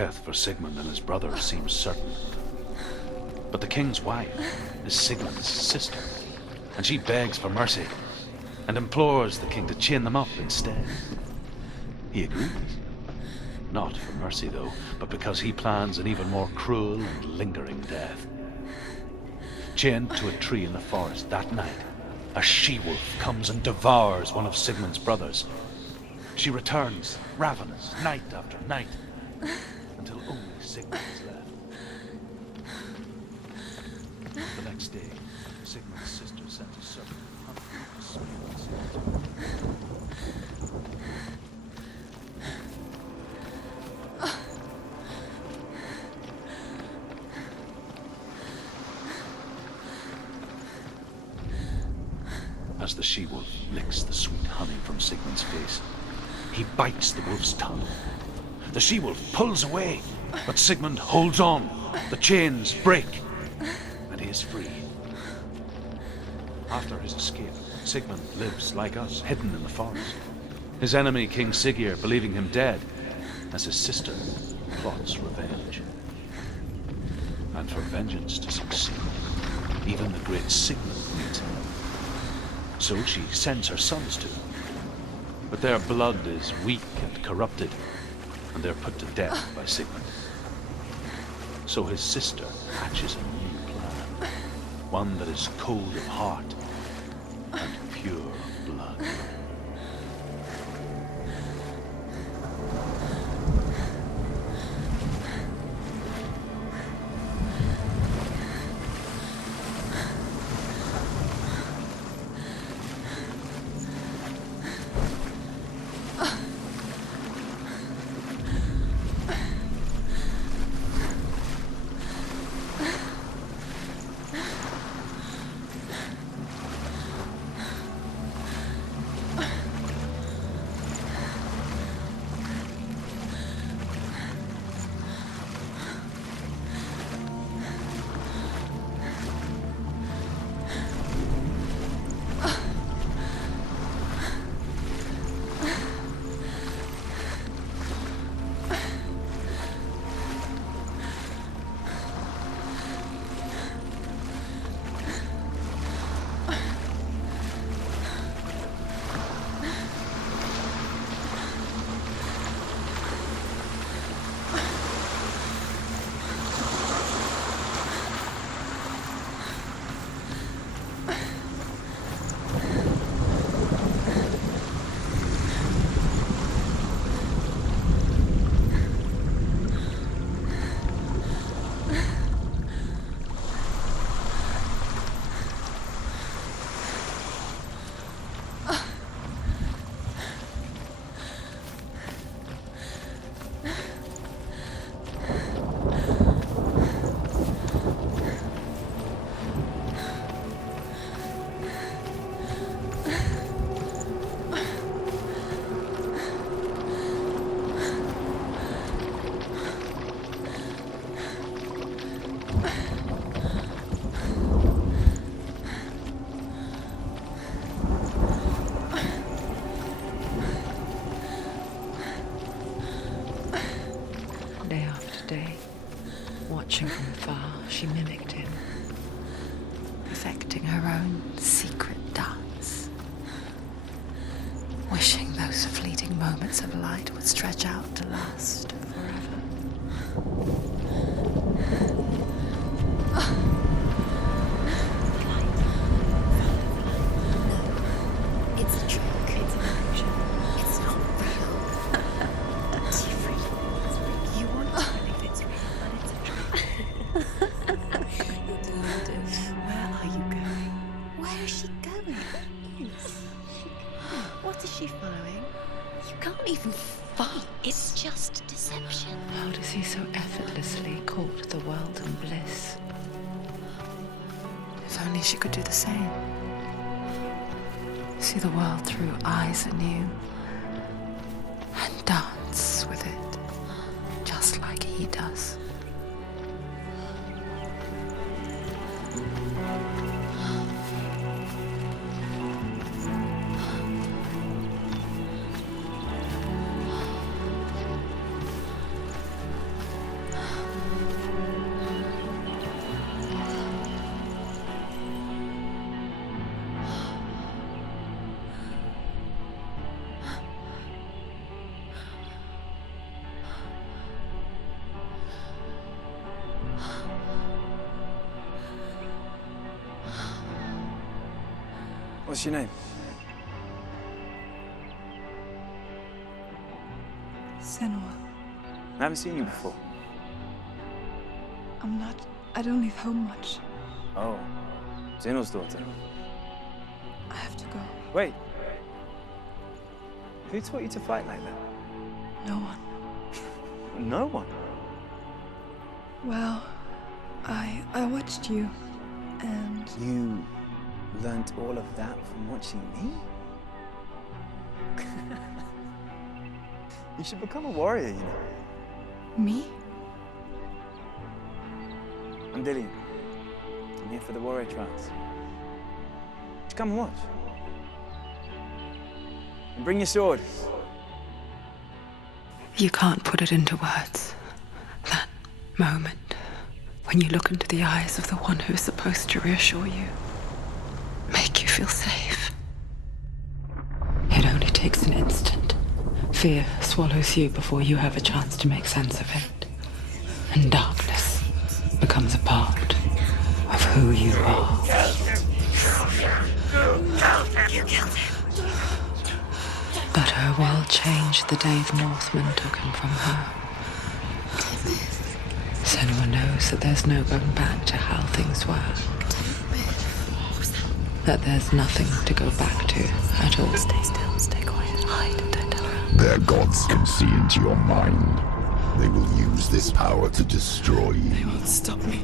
death for Sigmund and his brother seems certain. But the king's wife is Sigmund's sister, and she begs for mercy and implores the king to chain them up instead. He agrees. Not for mercy, though, but because he plans an even more cruel and lingering death. Chained to a tree in the forest that night, a she-wolf comes and devours one of Sigmund's brothers. She returns, ravenous, night after night, until only Sigmund is left. The next day, Sigmund's sister sent a servant to hunt As the she-wolf licks the sweet honey from Sigmund's face, he bites the wolf's tongue. The she-wolf pulls away, but Sigmund holds on. The chains break, and he is free. After his escape, Sigmund lives like us, hidden in the forest. His enemy, King Siggeir, believing him dead, as his sister plots revenge. And for vengeance to succeed, even the great Sigmund needs help. So she sends her sons to him. But their blood is weak and corrupted, and they're put to death by Sigmund. So his sister hatches a new plan, one that is cold of heart and pure of blood. Watching from afar, she mimicked him, perfecting her own secret dance, wishing those fleeting moments of light would stretch out to last forever. It's a trick. It's an illusion. It's not real. It's real. You want to believe it's real, but it's a trick. You're deluded. Where are you going? Where is she going? Where is she going? What is she following? You can't even fight. It's just deception. How does he so effortlessly court the world and bliss? If only she could do the same. See the world through eyes anew and dance with it, just like he does. What's your name? Senua. I haven't seen you before. I don't leave home much. Oh, Zenua's daughter. I have to go. Wait. Who taught you to fight like that? No one. No one. Well, I watched you, and You learnt all of that from watching me? You should become a warrior, you know. me? I'm Dillian. I'm here for the warrior trials. Just come and watch. And bring your sword. You can't put it into words. That moment when you look into the eyes of the one who's supposed to reassure you, make you feel safe. It only takes an instant. Fear swallows you before you have a chance to make sense of it. And darkness becomes a part of who you are. You killed him. But her world changed the day the Northmen took him from her. Senua knows that there's no going back to how things were. That there's nothing to go back to at all. Stay still, stay quiet, hide, don't tell her. Their gods can see into your mind. They will use this power to destroy They you. won't stop me.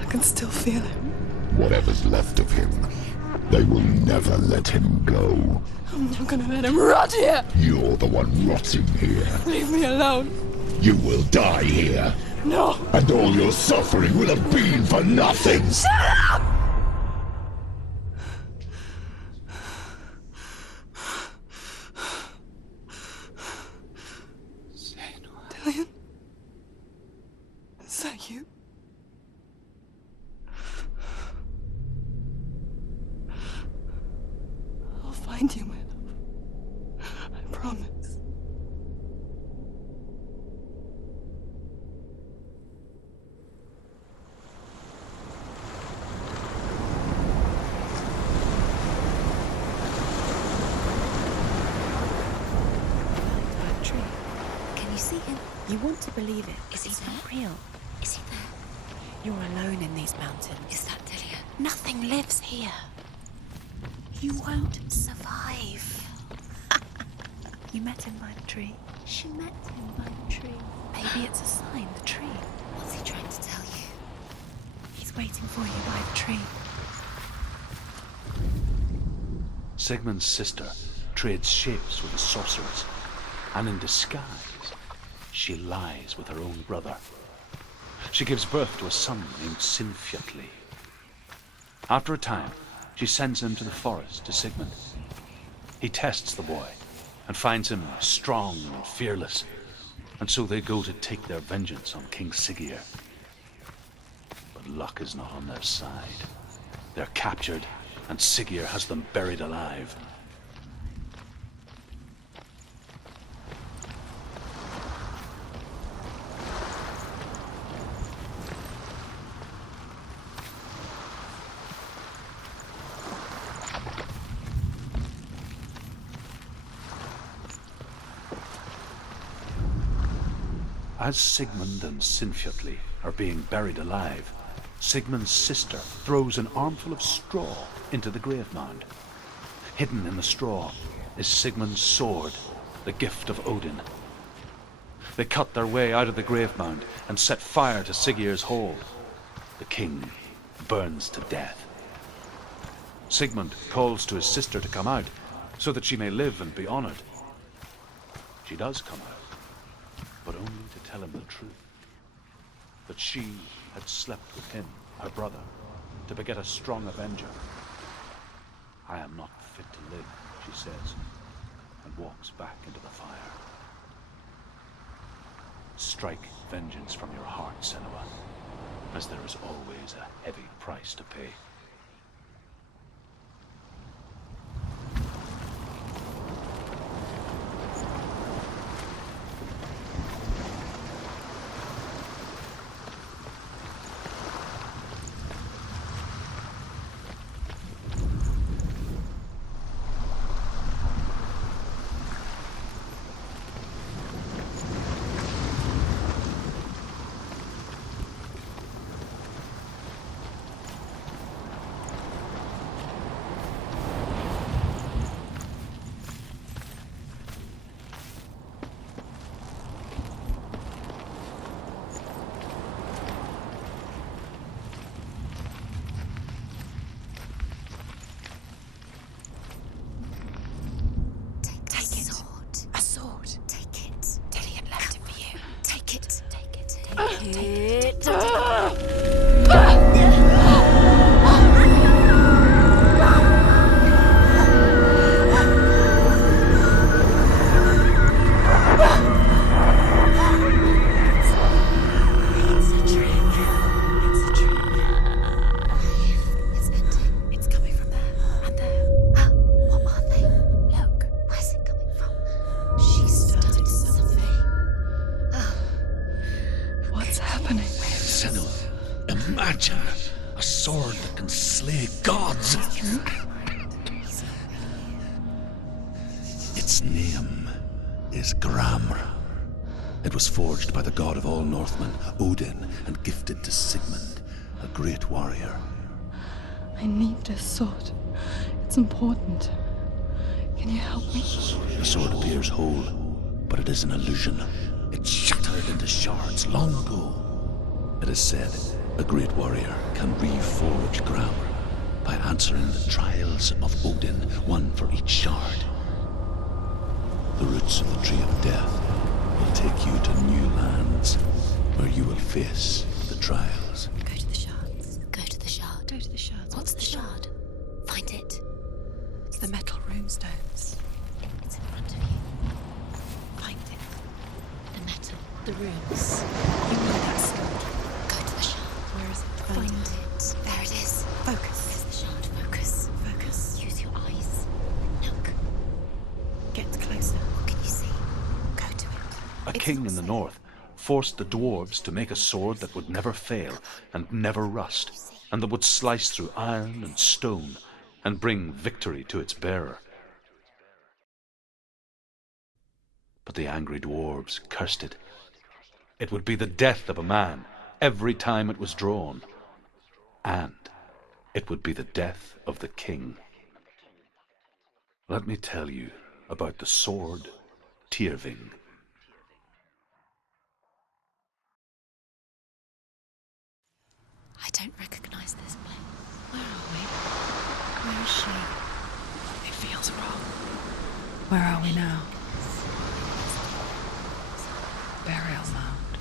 I can still feel it. Whatever's left of him, they will never let him go. I'm not gonna let him rot here. You're the one rotting here. Leave me alone. You will die here, No. and all your suffering will have been for nothing. Dillian? Is that you? I'll find you, my love. I promise. Tree. Can you see him? You want to believe it. Is he not real? Is he there? You're alone in these mountains. Is that Dillian? Nothing lives here. You won't survive. You met him by the tree. She met him by the tree. Maybe it's a sign, the tree. What's he trying to tell you? He's waiting for you by the tree. Sigmund's sister trades shapes with the sorceress, and in disguise, she lies with her own brother. She gives birth to a son named Sinfjotli. After a time, she sends him to the forest to Sigmund. He tests the boy and finds him strong and fearless, and so they go to take their vengeance on King Siggeir. But luck is not on their side. They're captured, and Siggeir has them buried alive. As Sigmund and Sinfjotli are being buried alive, Sigmund's sister throws an armful of straw into the grave mound. Hidden in the straw is Sigmund's sword, the gift of Odin. They cut their way out of the grave mound and set fire to Siggeir's hall. The king burns to death. Sigmund calls to his sister to come out so that she may live and be honored. She does come out, but only to tell him the truth. That she had slept with him, her brother, to beget a strong avenger. I am not fit to live, she says, and walks back into the fire. Strike vengeance from your heart, Senua, as there is always a heavy price to pay. It's ending. It's coming from there and there. Oh, what are they? Look, where's it coming from? She started something. Oh. What's happening? Senua, imagine a sword that can slay gods. Its name is Gramr. It was forged by the god of all Northmen, Odin, and gifted to Sigmund, a great warrior. I need this sword. It's important. Can you help me? The sword appears whole, but it is an illusion. It shattered into shards long ago. It is said a great warrior can reforge Gramr by answering the trials of Odin, one for each shard. The roots of the Tree of Death will take you to new lands where you will face the trials. Go to the shards. Go to the shard. Go to the shards. What's the shard? Find it. It's the metal runestones. It's in front of you. Find it. The metal. The runes. You know that sword. Go to the shard. Where is it? Find it. There it is. Focus. There's the shard. Focus. Focus. Use your eyes. Look. Get closer. What can you see? Go to it. A king in the north forced the dwarves to make a sword that would never fail and never rust, and that would slice through iron and stone and bring victory to its bearer. But the angry dwarves cursed it. It would be the death of a man every time it was drawn, and it would be the death of the king. Let me tell you about the sword Tyrving. I don't recognize this place. Where are we? Where is she? It feels wrong. Where are we now? Burial mound.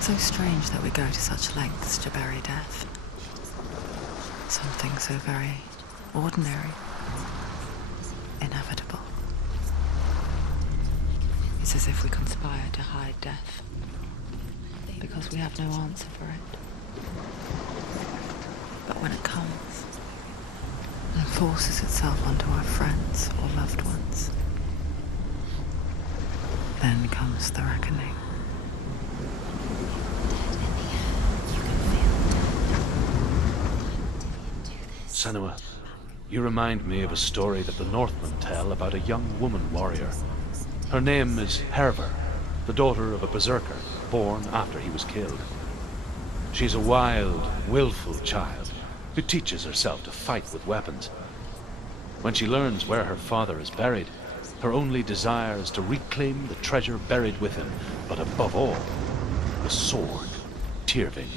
So strange that we go to such lengths to bury death. Something so very ordinary, inevitable. It's as if we conspire to hide death, because we have no answer for it. But when it comes and forces itself onto our friends or loved ones, then comes the reckoning. Senua, you remind me of a story that the Northmen tell about a young woman warrior. Her name is Hervor, the daughter of a berserker born after he was killed. She's a wild, willful child who teaches herself to fight with weapons. When she learns where her father is buried, her only desire is to reclaim the treasure buried with him, but above all, the sword Tyrving.